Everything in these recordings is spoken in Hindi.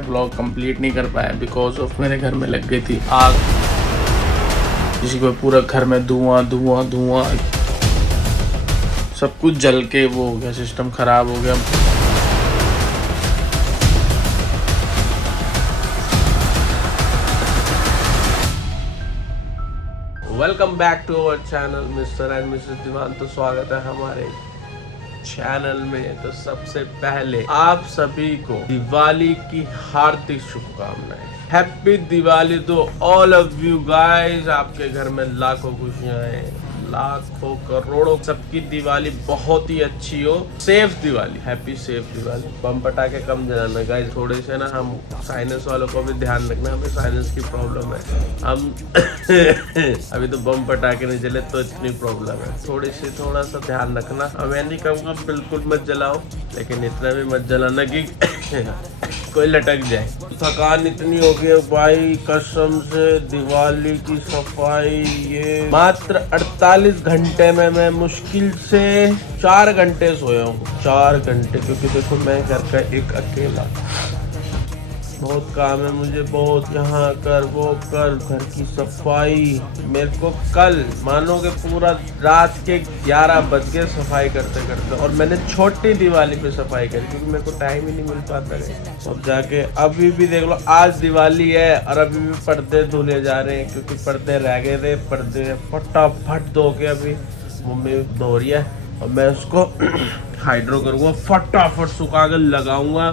मैं ब्लॉग कंप्लीट नहीं कर पाया बिकॉज ऑफ मेरे घर में लग गई थी आग, जिसकी वजह पूरा घर में धुआं धुआं धुआं, सब कुछ जल के वो हो गया, सिस्टम खराब हो गया। Welcome back to our channel mister and Mrs Diwan. तो स्वागत है हमारे चैनल में। तो सबसे पहले आप सभी को दिवाली की हार्दिक शुभकामनाएं। Happy Diwali to all of you guys. आपके घर में लाखों खुशियां हैं, लाखों करोड़ों, सबकी दिवाली बहुत ही अच्छी हो। Safe Diwali, happy safe Diwali. Bomb पटाखे कम जलाना गाइस, थोड़े से ना हम साइनस वालों को भी ध्यान रखना, हमें साइनस की प्रॉब्लम है। हम अभी तो बम पटाखे नहीं जले तो इतनी प्रॉब्लम है, थोड़ा सा ध्यान रखना। मैं नहीं कहूँगा बिल्कुल मत जलाओ, लेकिन इतना भी मत जलाना कि कोई लटक जाए। थकान इतनी हो गई भाई कसम से। दिवाली की सफाई, ये मात्र 48 घंटे में मैं मुश्किल से 4 घंटे सोया हूँ। 4 घंटे, क्योंकि देखो मैं घर का एक अकेला, बहुत काम है मुझे, बहुत यहाँ कर वो कर, घर की सफाई। मेरे को कल मानोगे पूरा रात के 11 बज गए सफाई करते करते, और मैंने छोटी दिवाली पे सफाई करी क्योंकि मेरे को टाइम ही नहीं मिल पाता है। और जाके अभी भी देख लो, आज दिवाली है और अभी भी पर्दे धुले जा रहे हैं क्योंकि पर्दे रह गए थे। पर्दे फटाफट धो के अभी मम्मी धो रही है और मैं उसको हाइड्रो करूँगा, फटाफट सुखा कर लगाऊंगा।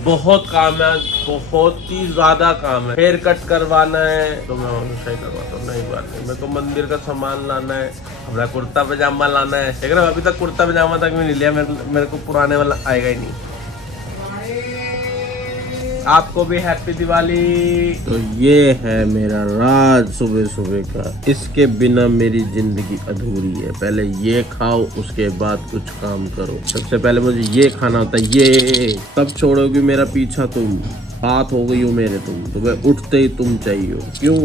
बहुत काम है, बहुत ही ज्यादा काम है। हेयर कट करवाना है तो मैं हमेशा ही करवाता हूँ, नहीं बात नहीं। मेरे को मंदिर का सामान लाना है, हमारा कुर्ता पजामा लाना है। देख रहे हो, अभी तक कुर्ता पजामा तक भी नहीं लिया, मेरे को पुराने वाला आएगा ही नहीं। आपको भी हैप्पी दिवाली। तो ये है मेरा राज सुबह सुबह का, इसके बिना मेरी जिंदगी अधूरी है। पहले ये खाओ, उसके बाद कुछ काम करो। सबसे पहले मुझे ये खाना होता है, ये तब छोड़ोगे मेरा पीछा तुम। बात हो गई हो मेरे तुम, सुबह उठते ही तुम चाहिए हो। क्यों?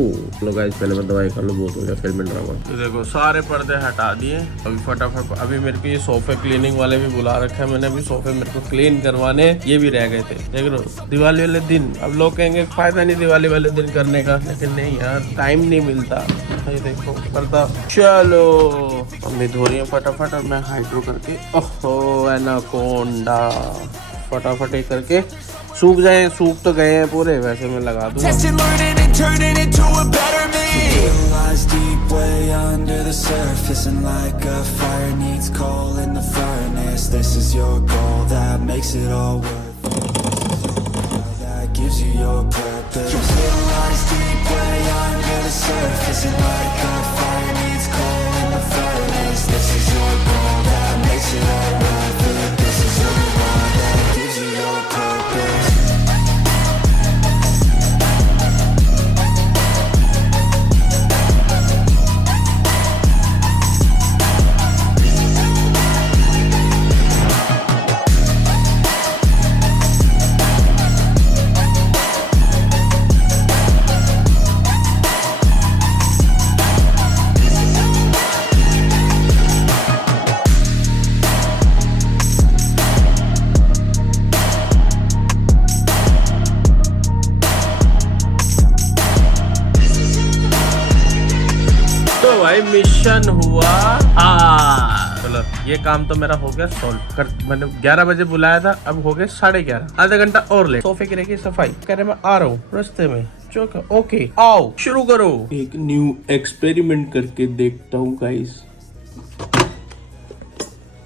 लो गाइस, पहले मैं दवाई खा लूं, बहुत हो गया फिर मैं ड्रामा। तो देखो सारे पर्दे हटा दिए अभी फटाफट। अभी मेरे को ये सोफे क्लीनिंग वाले भी बुला रखा है मैंने, अभी सोफे मेरे को क्लीन करवाने, ये भी रह गए थे। देख लो दिवाली वाले दिन, अब लोग कहेंगे फायदा नहीं दिवाली वाले दिन करने का, लेकिन नहीं यार, टाइम नहीं मिलता। ये देखो पर्दा, चलो मम्मी धो रही है फटाफट और मैं हाइड्रो करके, ओहो एनाकोंडा, फटाफट एक करके सूख जाए। सूख तो गए हैं पूरे, वैसे मैं लगा दूंगा। भाई मिशन हुआ। चलो ये काम तो मेरा हो गया सॉल्व कर। मैंने 11 बजे बुलाया था, अब हो गए 11:30, आधा घंटा और ले। सोफे की रहेगी सफाई, कह रहे मैं आ रहा हूँ रास्ते में। ओके आओ शुरू करो। एक न्यू एक्सपेरिमेंट करके देखता हूँ गाइस।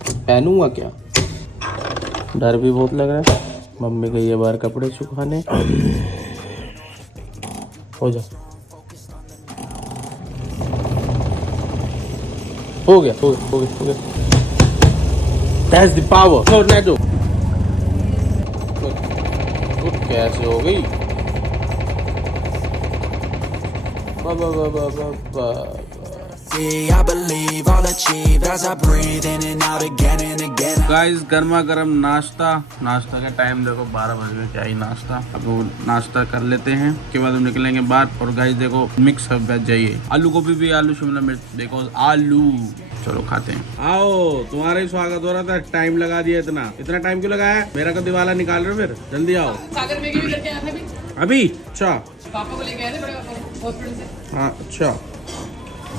पहनूंगा क्या, डर भी बहुत लग रहा है। मम्मी गई है बाहर कपड़े सुखाने। हो जा, हो गया। That's the power. छोड़ने दो। कैसे हो गई? गाइस गर्मा गर्म नाश्ता का टाइम देखो 12 बजे में, क्या ही नाश्ता। अब वो नाश्ता कर लेते हैं, उसके बाद हम निकलेंगे बाहर। और गाइस देखो मिक्स वेज चाहिए, आलू गोभी भी, आलू शिमला मिर्च, देखो आलू। चलो खाते हैं। आओ तुम्हारा ही स्वागत हो रहा था, टाइम लगा दिया। इतना टाइम क्यों लगाया? मेरा को दिवाला निकाल रहे हो, फिर जल्दी आओ। सागर मैगी भी करके आया था। अभी अच्छा पापा को लेके आए थे बड़े पापा हॉस्पिटल से। हाँ अच्छा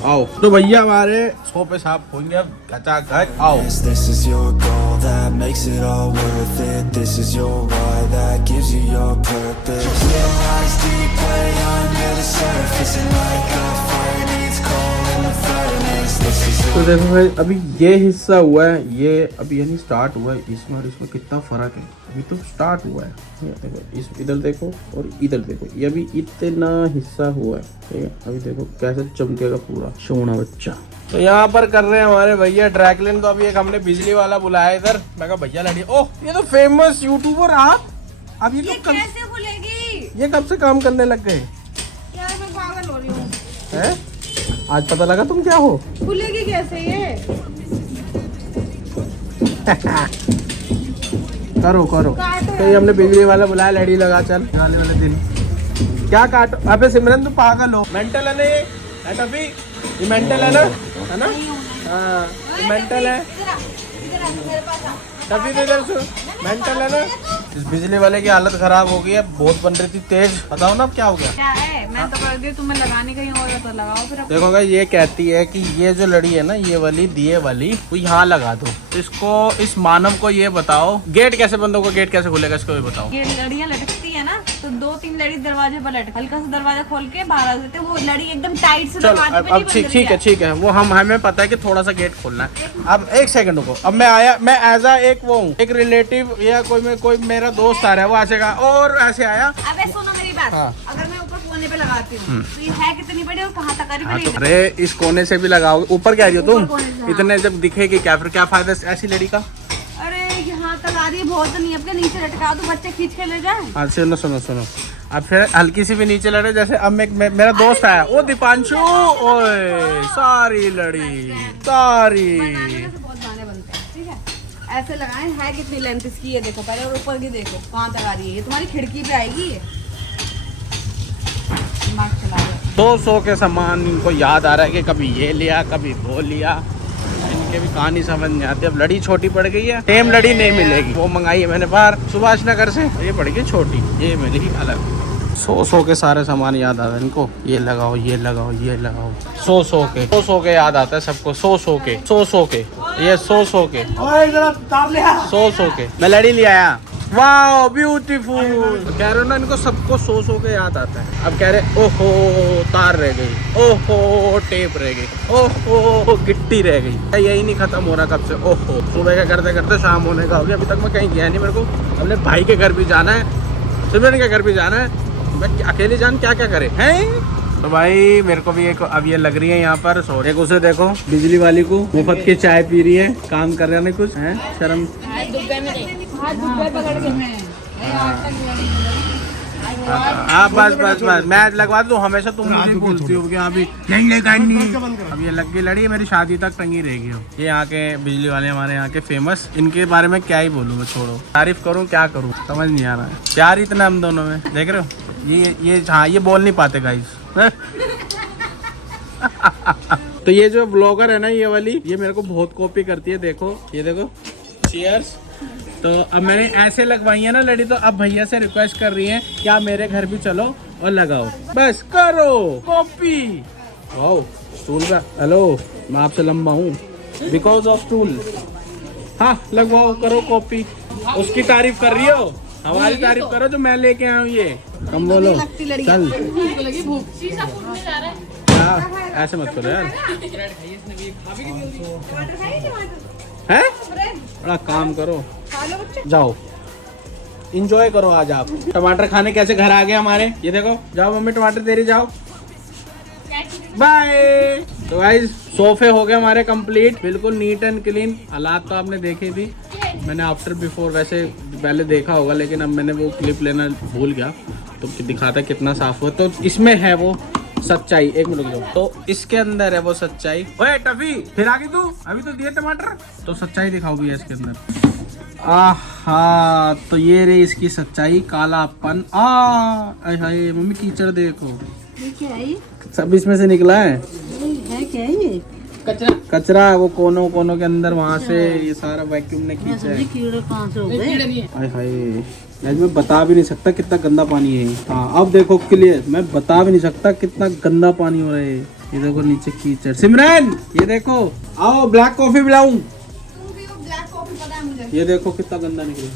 आओ। तो भैया हमारे सोफे साफ होंगे अब खचाखच। आओ। This is your goal that makes it all worth it. This is your why that gives you your purpose. It lies deep way under the surface, and like a fire needs coal in the furnace. This is तो देखो भाई अभी ये हिस्सा हुआ है, ये अभी यानी स्टार्ट हुआ है, इसमें और इसमें कितना फर्क है। अभी तो स्टार्ट हुआ है, ये देखो, इस इधर देखो और इधर देखो, ये अभी इतना हिस्सा हुआ है, ठीक है। अभी देखो कैसे चमकेगा पूरा सोना बच्चा। तो यहाँ पर कर रहे हैं हमारे भैया ड्रैकलिन। तो अभी एक हमने बिजली वाला बुलाया इधर। मैं कहा भैया लड़ी, ओह ये तो फेमस यूट्यूबर आप, अब ये कैसे खुलेगी? ये कब से काम करने लग गए यार मैं पागल हो रही हूँ। हैं? आज पता लगा तुम क्या हो। खुलेगी कैसे ये? करो करो। तो ये हमने बिजली वाला बुलाया, लड़ी लगा चल दिवाली वाले दिन। क्या काटो? अबे सिमरन तू पागल हो, मेंटल है ना ये? है टफी? ये मेंटल है ना? है ना? हाँ ये मेंटल है। टफी तो इधर से मेंटल है ना? इस बिजली वाले की हालत खराब हो गई है, बहुत बन रही थी तेज। बताओ ना अब क्या हो गया। क्या है? मैं तो कर दी, तुम्हें लगानी कहीं और तो लगाओ फिर। देखो गाइस, ये कहती है कि ये जो लड़ी है ना, ये वाली दिए वाली, वो यहाँ लगा दो। इसको, इस मानव को ये बताओ गेट कैसे बंद होगा, गेट कैसे खुलेगा, इसको भी बताओ। ये लड़ियाँ लटकती है ना, तो 2-3 लड़ी दरवाजे पर लटक, हल्का सा दरवाजा खोल के बाहर आ जाते, वो लड़ी एकदम टाइट से चलो दरवाजे पे अब ठीक है, वो हमें पता है कि थोड़ा सा गेट खोलना है। अब एक सेकंड रुको, अब मैं आया, मैं एज आ एक वो हूँ, एक रिलेटिव या कोई मेरा दोस्त आ रहा है, वो ऐसे का और ऐसे आया। अबे सुनो मेरी बात, हाँ। अगर मैं ऊपर कोने पे लगाती हूँ तो ये है कितनी बड़ी और कहाँ तक आ रही है? अरे इस कोने से भी लगाओगे, ऊपर क्या रही हो तुम? ऊपर कोने से, हाँ। इतने जब दिखेगी क्या, फिर क्या फायदा ऐसी लड़ी का। अरे यहाँ तक आ रही है, बहुत नहीं, अब क्या नीचे लटका दो, बच्चे खींच के ले जाए। हाँ सुनो, अब फिर हल्की सी भी नीचे लड़े, जैसे अब मेरा दोस्त आया, ओ दीपांशु, ओए सारी लड़ी सारी। बनाने में से बहुत गाने बनते हैं, ठीक है। ऐसे लगाएं, है कितनी लेंथ इसकी, ये देखो पहले, और ऊपर की देखो कहाँ तक आ रही है। ये तुम्हारी खिड़की पे आएगी ये। दिमाग चला रहे हो। 200 के सामान इनको याद आ रहा है कि कभी ये लिया कभी वो लिया, इनके भी कहानी समझ नहीं आती। अब लड़ी छोटी पड़ गई है, सेम लड़ी नहीं मिलेगी, वो मंगाई है मैंने बाहर सुभाष नगर से, ये पड़ गई छोटी, ये मिलेगी अलग। 100 के सारे सामान याद आता है इनको, ये लगाओ ये लगाओ ये लगाओ, 100 के याद आता है सबको, 100 के ये 100 के 100 के। मैं लड़ी ले आया, वाह ब्यूटीफुल। कह रहे हो ना, इनको सबको 100 के याद आता है। अब कह रहे ओहो तार रह गई, ओहो टेप रह गई, ओहो गिट्टी रह गई, यही नहीं खत्म हो रहा कब से। ओहो सुबह का करते करते शाम होने का हो गया, अभी तक मैं कहीं गया नहीं। मेरे को अपने भाई के घर भी जाना है, सिमरन के घर भी जाना है, मैं अकेले जान क्या क्या करे हैं। तो भाई मेरे को भी एक अब ये लग रही है यहाँ पर, सो एक उसे देखो बिजली वाली को मुफ्त की चाय पी रही है, काम कर रहे हैं कुछ है शर्म। हाँ बस मैं लगवा दूँ, हमेशा तुम मुझे बोलती हो कि अभी नहीं। अब ये लग गई लड़ी, मेरी शादी तक टंगी रहेगी। ये यहाँ के बिजली वाले हमारे यहाँ के फेमस, इनके बारे में क्या ही बोलूँ मैं, छोड़ो तारीफ करूँ क्या करूँ समझ नहीं आ रहा है। प्यार इतना हम दोनों में, देख रहे हो। ये हाँ ये बोल नहीं पाते गाइस। तो ये जो ब्लॉगर है ना ये वाली, ये मेरे को बहुत कॉपी करती है, देखो ये देखो चीयर्स। तो अब मैंने ऐसे लगवाई है ना लड़ी, तो अब भैया से रिक्वेस्ट कर रही है कि आप मेरे घर भी चलो और लगाओ, बस करो कॉपी। वाओ स्टूल पे, हेलो मैं आपसे लंबा हूँ बिकॉज ऑफ स्टूल। हाँ लगवाओ करो कॉपी। उसकी तारीफ कर रही हो, हमारी तारीफ करो जो मैं लेके आया हूँ। ये कम बोलो चल, ऐसे मत करो यार, है बड़ा काम करो, जाओ इंजॉय करो आज आप। टमाटर खाने कैसे घर आ गए हमारे, ये देखो, जाओ मम्मी टमाटर दे रही, जाओ बाय। तो गाइस सोफे हो गए हमारे कंप्लीट, बिल्कुल नीट एंड क्लीन। हालात तो आपने देखे थी, मैंने आफ्टर बिफोर वैसे पहले देखा होगा, लेकिन अब मैंने वो क्लिप लेना भूल गया तो दिखाता कितना साफ हुआ। तो इसमें है वो सच्चाई, एक मिनट रुक जाओ, तो इसके अंदर है वो सच्चाई। ओए टफी फिर आ गई तू, अभी तो दिए टमाटर, तो सच्चाई दिखाओ भी है इसके अंदर। आहा तो ये रही इसकी सच्चाई, कालापन। हाय मम्मी कीचड़ देखो, ये क्या है? सब इसमें से निकला है क्या है ये? कचरा वो कोनों के अंदर, वहाँ से ये सारा वैक्यूम ने खींचा है। कीड़े कहाँ से हो गए? हाय हाय आज मैं बता भी नहीं सकता कितना गंदा पानी है। हाँ अब देखो क्लियर, मैं बता भी नहीं सकता कितना गंदा पानी हो रहा है। ये देखो नीचे कीचड़। सिमरन ये देखो, आओ ब्लैक कॉफी पिलाऊं। ब्लैक कॉफी पता है मुझे। ये देखो कितना गंदा निकला।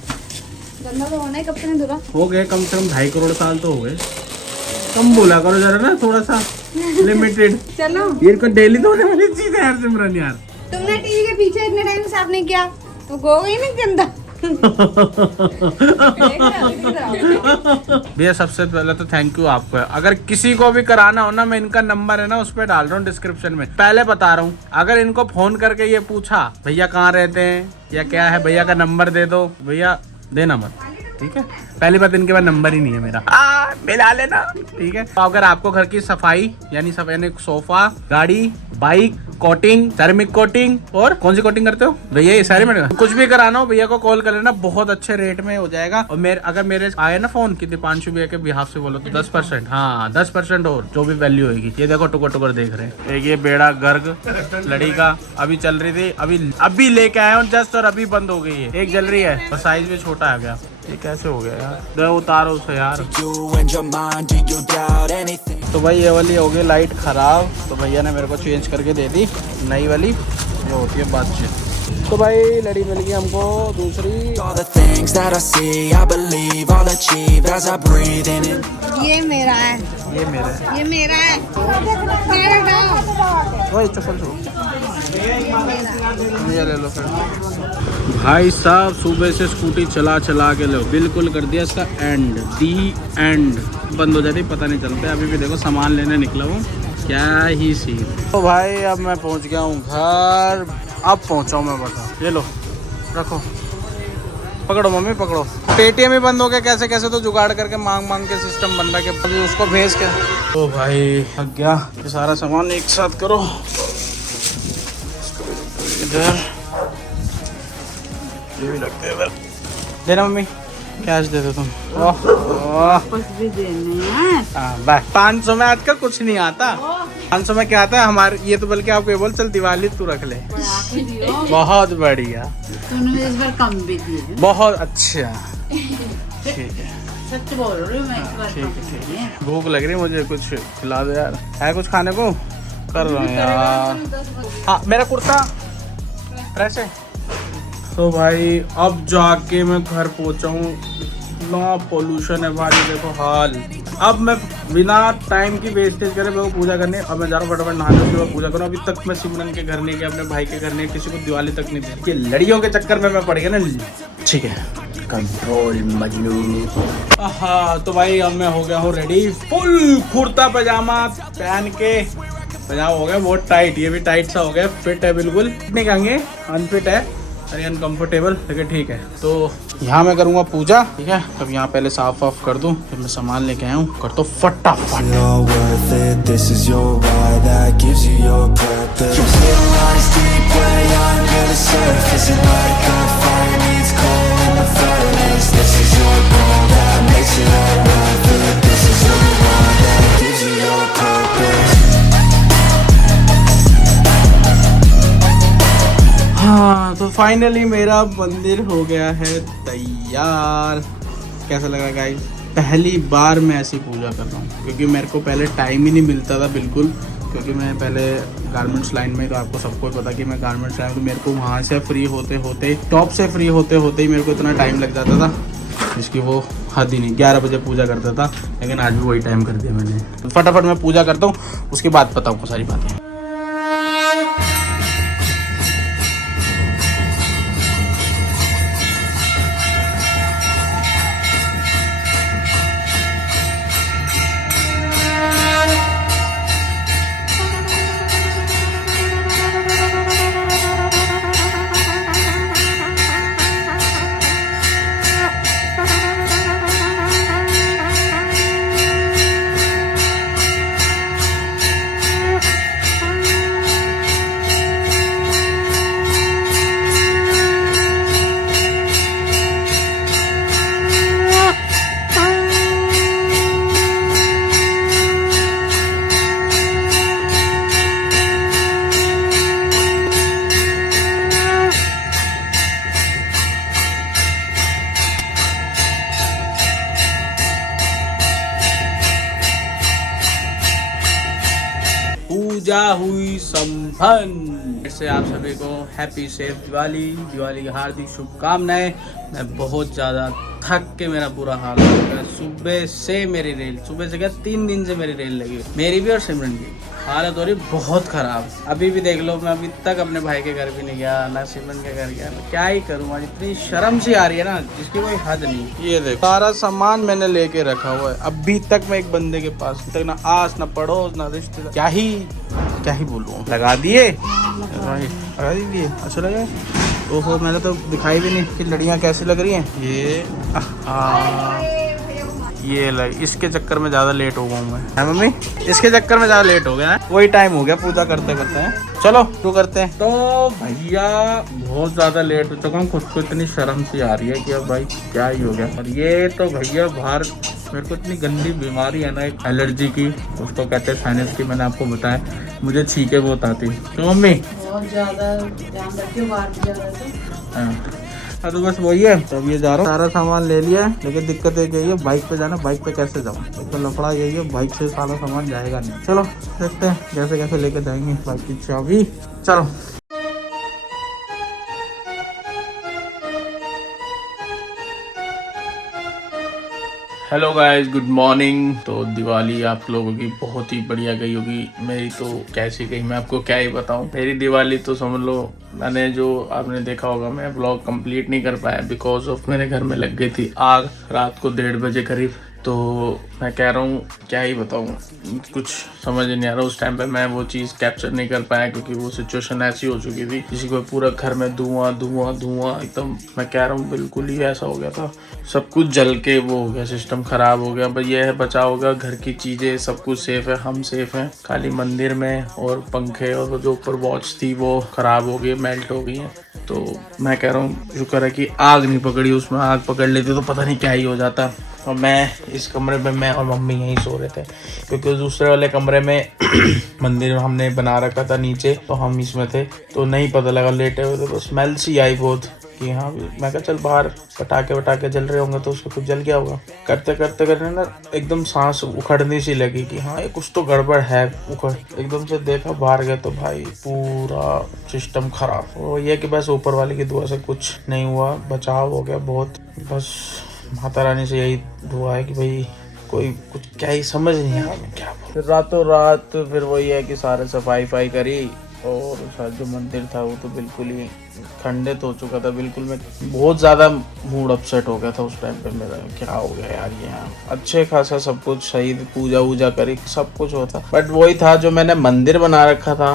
गंदा तो होना है, कब से नहीं धुला। हो गए कम से कम 2.5 करोड़ साल तो हो गए। कम बोला करो जरा ना, थोड़ा सा लिमिटेड। चलो ये को डेली धोने वाली चीज है यार सिमरन यार। तुमने टीवी के पीछे इतने टाइम से साफ नहीं किया तो गो ही नहीं गंदा। भैया सबसे पहले तो थैंक यू आपको। अगर किसी को भी कराना हो ना, मैं इनका नंबर है ना उस पर डाल रहा हूँ डिस्क्रिप्शन में। पहले बता रहा हूँ, अगर इनको फोन करके ये पूछा भैया कहाँ रहते हैं या क्या है, भैया का नंबर दे दो, भैया देना मत, ठीक है। पहली बात इनके पास नंबर ही नहीं है मेरा, मिला लेना, ठीक है। तो अगर आपको घर की सफाई यानी सोफा, गाड़ी, बाइक, कोटिंग, सेरेमिक कोटिंग और कौन सी कोटिंग करते हो भैया, ये सारे में कुछ भी कराना हो भैया को कॉल कर लेना, बहुत अच्छे रेट में हो जाएगा। और अगर मेरे आए ना फोन कि दीपांशु भैया के बिहाफ से बोलो तो 10%, हाँ 10% और जो भी वैल्यू होगी। ये देखो टुकर टुकर देख रहे हैं। एक ये बेड़ा गर्ग लड़ी का अभी चल रही थी, अभी लेके आया हूँ जस्ट, और अभी बंद हो गई है। एक जल रही है और साइज भी छोटा आ गया। ये कैसे हो गया यार, दे उतारो उसे यार। तो भाई ये वाली हो गई लाइट खराब, तो भैया ने मेरे को चेंज करके दे दी नई वाली, जो होती है बातचीत। तो भाई लड़ी मिल गई हमको दूसरी। ये मेरा है, ये मेरा है, ये मेरा है। वही चप्पल ये ले लो फिर। भाई साहब सुबह से स्कूटी चला के लो, बिल्कुल कर दिया इसका एंड, दी एंड बंद हो जाती, पता नहीं चलता। अभी भी देखो सामान लेने निकला हूँ, क्या ही सीन। तो भाई अब मैं पहुँच गया हूँ घर, अब पहुँचा हूँ मैं, बता। ये लो रखो, पकड़ो मम्मी पकड़ो। पेटीएम ही बंद हो गया, कैसे कैसे तो जुगाड़ करके मांग के सिस्टम बन रहा है कि अभी उसको भेज के। तो भाई थक गया, ये सारा सामान एक साथ करो इधर, ये भी लगते हैं इधर। देना मम्मी, कैश दे दो तुम। कुछ भी देने हैं। 500 में आजकल कुछ नहीं आता। 500 में क्या आता है हमारे, ये तो बल्कि आपको ये बोल चल दिवाली तू रख ले। बहुत बढ़िया, तूने इस बार कम भी दिए। बहुत अच्छा, ठीक है सच बोल रही हूँ मैं, इस बार ठीक कम है ठीक दिए। है। भूख लग रही है मुझे, कुछ खिला दो यार। है कुछ खाने को? कर रहा हूँ यार। हाँ मेरा कुर्ता फ्रेश है। तो भाई अब जाके मैं घर पहुंचा हूँ, इतना पोल्यूशन है भाई, देखो हाल। अब मैं बिना टाइम की वेस्टेज करे मेरे को पूजा करने, अब मैं जा रहा हूँ फटाफट नहाने के बाद पूजा करूँ। अभी तक मैं सिमरन के घर नहीं गया, अपने भाई के घर नहीं, किसी को दिवाली तक नहीं दी। ये लड़ियों के चक्कर में मैं पड़ गया ना, ठीक है। कंट्रोल मजनू। हाँ तो भाई अब मैं हो गया हूँ रेडी, फुल कुर्ता पजामा पहन के। पजामा हो गया बहुत टाइट, ये भी टाइट सा हो गया, फिट है बिल्कुल, नहीं कहेंगे अनफिट है, अरे अनकम्फर्टेबल, लेकिन ठीक है। तो यहाँ मैं करूँगा पूजा, ठीक है। अब यहाँ पहले साफ वाफ कर दूँ, फिर मैं सामान लेके आया हूँ, कर दो फटाफट। हाँ तो फाइनली मेरा मंदिर हो गया है तैयार। कैसा लगा गाइस? पहली बार मैं ऐसी पूजा कर रहा हूँ, क्योंकि मेरे को पहले टाइम ही नहीं मिलता था बिल्कुल, क्योंकि मैं पहले गारमेंट्स लाइन में, तो आपको सबको पता कि मैं गारमेंट्स लाइन में, मेरे को वहाँ से फ्री होते टॉप से फ्री होते ही मेरे को इतना टाइम लग जाता था, इसकी वो हद ही नहीं। 11 बजे पूजा करता था, लेकिन आज भी वही टाइम कर दिया मैंने। फटाफट मैं पूजा करता हूँ, उसके बाद बताऊँ को सारी बातें। पूजा हुई संपन्न। इससे आप सभी को हैप्पी सेफ दिवाली की हार्दिक शुभकामनाएं। मैं बहुत ज़्यादा थक के मेरा बुरा हाल हो गया। सुबह से क्या 3 दिन से मेरी रेल लगी, मेरी भी और सिमरन की हालत हो रही बहुत ख़राब। अभी भी देख लो, मैं अभी तक अपने भाई के घर भी नहीं गया, ना सिमरन के घर गया। मैं क्या ही करूँ, आज इतनी शर्म सी आ रही है ना जिसकी कोई हद नहीं। ये देखो सारा सामान मैंने लेके रखा हुआ है, अभी तक मैं एक बंदे के पास तक ना आस ना पड़ोस ना रिश्तेदार, क्या ही बोलूँ। लगा दिए अच्छा लगा। ओहो मैंने तो दिखाई भी नहीं कि लड़ियाँ कैसी लग रही हैं। ये लग, इसके चक्कर में ज़्यादा लेट हो गया हूँ मैं। है मम्मी, इसके चक्कर में ज़्यादा लेट हो गया है। वही टाइम हो गया पूजा करते करते हैं। चलो शुरू करते हैं। तो भैया बहुत ज़्यादा लेट हो चुका हूँ, खुद को इतनी शर्म सी आ रही है कि अब भाई क्या ही हो गया। और ये तो भैया बाहर मेरे को इतनी गंदी बीमारी है ना, एक एलर्जी की, उसको कहते हैं साइनस की। मैंने आपको बताया मुझे छींके बहुत आती। तो मम्मी बहुत ज्यादा ध्यान रखियो, बाहर भी जा रहा है तो बस वही है। तो अब ये जा रहा हूँ, सारा सामान ले लिया है, लेकिन दिक्कत एक यही है बाइक पे जाना। बाइक पे कैसे जाऊँ, तो लफड़ा यही है, बाइक से सारा सामान जाएगा नहीं। चलो देखते हैं कैसे कैसे लेके जाएंगे बाइक की चाबी। चलो हेलो गाइस, गुड मॉर्निंग। तो दिवाली आप लोगों की बहुत ही बढ़िया गई होगी, मेरी तो कैसी गई मैं आपको क्या ही बताऊं। मेरी दिवाली तो समझ लो, मैंने जो आपने देखा होगा मैं ब्लॉग कंप्लीट नहीं कर पाया बिकॉज ऑफ मेरे घर में लग गई थी आग रात को 1:30 बजे करीब। तो मैं कह रहा हूँ क्या ही बताऊँ, कुछ समझ नहीं आ रहा। उस टाइम पे मैं वो चीज़ कैप्चर नहीं कर पाया क्योंकि वो सिचुएशन ऐसी हो चुकी थी, किसी को पूरा घर में धुआं एकदम। मैं कह रहा हूँ बिल्कुल ही ऐसा हो गया था, सब कुछ जल के वो हो गया, सिस्टम ख़राब हो गया। पर ये है बचा होगा, घर की चीज़ें सब कुछ सेफ़ है, हम सेफ़ हैं। खाली मंदिर में और पंखे और जो ऊपर वॉच थी वो ख़राब हो गई, मेल्ट हो गई हैं। तो मैं कह रहा हूँ शुक्र है कि आग नहीं पकड़ी, उसमें आग पकड़ लेती तो पता नहीं क्या ही हो जाता। और मैं इस कमरे में, मैं और मम्मी यहीं सो रहे थे क्योंकि उस दूसरे वाले कमरे में मंदिर हमने बना रखा था नीचे, तो हम इसमें थे तो नहीं पता लगा, लेटे हुए थे तो स्मेल सी आई बहुत कि हाँ। मैं कहा चल बाहर पटाखे जल रहे होंगे तो उसको कुछ जल गया होगा। करते ना एकदम सांस उखड़नी सी लगी कि हाँ ये कुछ तो गड़बड़ है। एकदम से देखा बाहर गया तो भाई पूरा सिस्टम खराब। वो ये कि बस ऊपर वाले की दुआ से कुछ नहीं हुआ, बचाव हो गया बहुत। बस माता रानी से यही दुआ है कि भाई कोई कुछ क्या ही समझ नहीं आ रहा क्या। फिर रातों रात फिर वही है कि सारे सफाई करी और जो मंदिर था वो तो बिल्कुल ही खंडित हो चुका था। बिल्कुल मैं बहुत ज़्यादा मूड अपसेट हो गया था उस टाइम पे मेरा, क्या हो गया यार। ये यहाँ अच्छे खासा सब कुछ सही, पूजा वूजा करी, सब कुछ होता, बट वही था जो मैंने मंदिर बना रखा था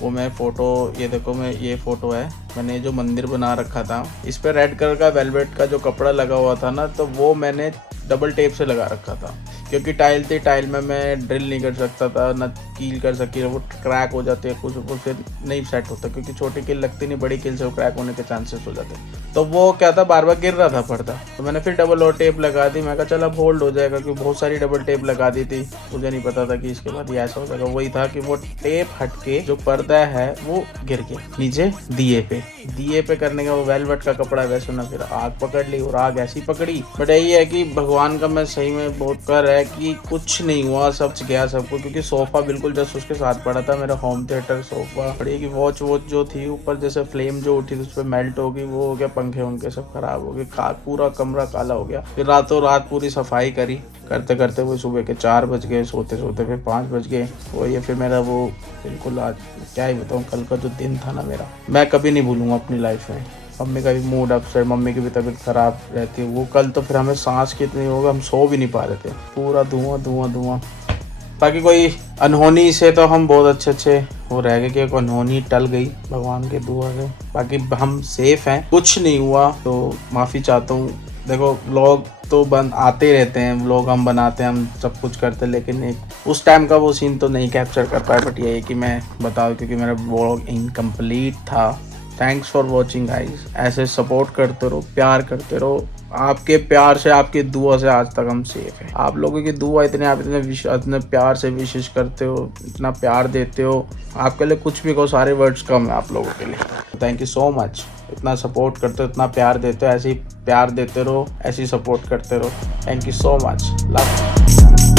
वो मैं फोटो, ये देखो मैं ये फोटो है, मैंने जो मंदिर बना रखा था इस पे रेड कलर का वेलवेट का जो कपड़ा लगा हुआ था ना, तो वो मैंने डबल टेप से लगा रखा था क्योंकि टाइल थी, टाइल में मैं ड्रिल नहीं कर सकता था, ना कील कर सकती, वो क्रैक हो जाते हैं कुछ, वो फिर नहीं सेट होता क्योंकि छोटी कील लगती नहीं, बड़ी कील से वो क्रैक होने के चांसेस हो जाते। तो वो क्या था, बार बार गिर रहा था पर्दा, तो मैंने फिर डबल और टेप लगा दी। मैं कहा चल अब होल्ड हो जाएगा क्योंकि बहुत सारी डबल टेप लगा दी थी, मुझे नहीं पता था कि इसके बाद ये ऐसा हो जाएगा। वही था कि वो टेप हट के जो पर्दा है वो गिर गया नीचे दिए पे करने का वो वेलवेट का कपड़ा वैसे ना, फिर आग पकड़ ली और आग ऐसी पकड़ी। बट यही है कि भगवान का मैं सही में बहुत कर है कि कुछ नहीं हुआ, सब गया सबको, क्योंकि सोफा बिल्कुल जस्ट उसके साथ पड़ा था, मेरा होम थिएटर सोफा। बड़ी की वॉच जो थी ऊपर जैसे फ्लेम जो उठी थी उस पर मेल्ट हो गई, वो हो गया, पंखे उनके सब खराब हो गए, पूरा कमरा काला हो गया। फिर रातों रात पूरी सफाई करी, करते वो सुबह के 4 बज गए, सोते फिर 5 बज गए। वही है फिर मेरा वो बिल्कुल, आज क्या ही बताऊँ, कल का जो दिन था ना मेरा, मैं कभी नहीं भूलूंगा अपनी लाइफ में। मम्मी का भी मूड अपसेट, मम्मी की भी तबीयत खराब रहती है। वो कल तो फिर हमें सांस कितनी होगा, हम सो भी नहीं पा रहे थे, पूरा धुआं। बाकी कोई अनहोनी से तो हम बहुत अच्छे वो रह गए कि एक अनहोनी टल गई भगवान के दुआ से। बाकी हम सेफ हैं, कुछ नहीं हुआ, तो माफ़ी चाहता हूँ। देखो व्लॉग तो आते रहते हैं, व्लॉग हम बनाते हैं, हम सब कुछ करते हैं, लेकिन एक उस टाइम का वो सीन तो नहीं कैप्चर कर पाया। बट ये है कि मैं बताऊँ क्योंकि मेरा व्लॉग इनकम्प्लीट था। थैंक्स फॉर वॉचिंग गाइस, ऐसे सपोर्ट करते रहो, प्यार करते रहो। आपके प्यार से, आपकी दुआ से आज तक हम सेफ हैं। आप लोगों की दुआ आप इतने प्यार से विशेष करते हो, इतना प्यार देते हो, आपके लिए कुछ भी कहो, सारे वर्ड्स कम है आप लोगों के लिए। थैंक यू सो मच, इतना सपोर्ट करते हो, इतना प्यार देते हो, ऐसे ही प्यार देते रहो, ऐसे ही सपोर्ट करते रहो। Thank you so much, love.